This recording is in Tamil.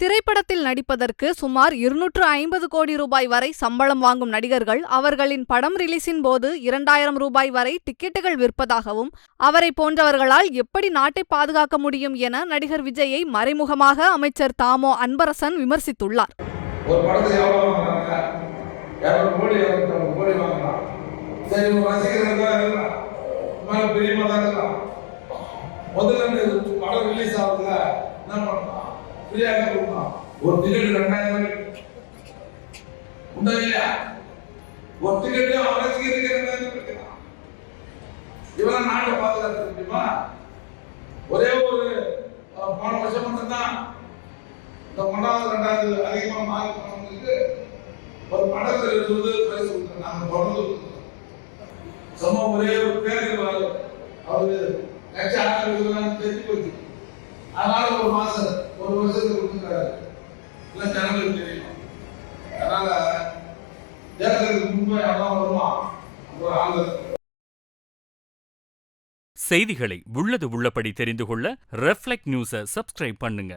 திரைப்படத்தில் நடிப்பதற்கு சுமார் இருநூற்று ஐம்பது கோடி ரூபாய் வரை சம்பளம் வாங்கும் நடிகர்கள் அவர்களின் படம் ரிலீஸின் போது இரண்டாயிரம் ரூபாய் வரை டிக்கெட்டுகள் விற்பதாகவும் அவரை போன்றவர்களால் எப்படி நாட்டை பாதுகாக்க முடியும் என நடிகர் விஜயை மறைமுகமாக அமைச்சர் தாமோ அன்பரசன் விமர்சித்துள்ளார். முதல்ல படம் ரிலீஸ் ஆகுதுல என்ன பண்ணலாம்? ஃப்ரீயாக கொடுக்கலாம் ஒரு டிக்கெட் ரெண்டாயிரம் உண்டா இல்லையா? ஒரு டிக்கெட் அவன் ரசிகருக்கு ரெண்டாயிரம் நாட்டை பாதுகாக்க முடியுமா? ஒரே ஒரு போன வருஷம் மட்டும்தான் இந்த ஒன்றாவது ரெண்டாவது அதிகமாக மார்க் போனவங்களுக்கு ஒரு படத்தில் இருந்தது பரிசு நாங்க தொடர்ந்து கொடுத்தோம். ஒரே ஒரு பேருக்கு வராது அவரு கட்சி தெரிஞ்சு போச்சு. அதனால ஒரு மாசம் ஒரு வருஷத்துக்கு கொடுத்துருக்காரு. இல்லை ஜனங்களுக்கு தெரியும். அதனால தேர்தலுக்கு முன்பே அதான் வருமா ஒரு ஆள் செய்திகளை உள்ளது உள்ளபடி தெரிந்து கொள்ள ரெஃப்ளெக்ட் நியூஸை சப்ஸ்கிரைப் பண்ணுங்க.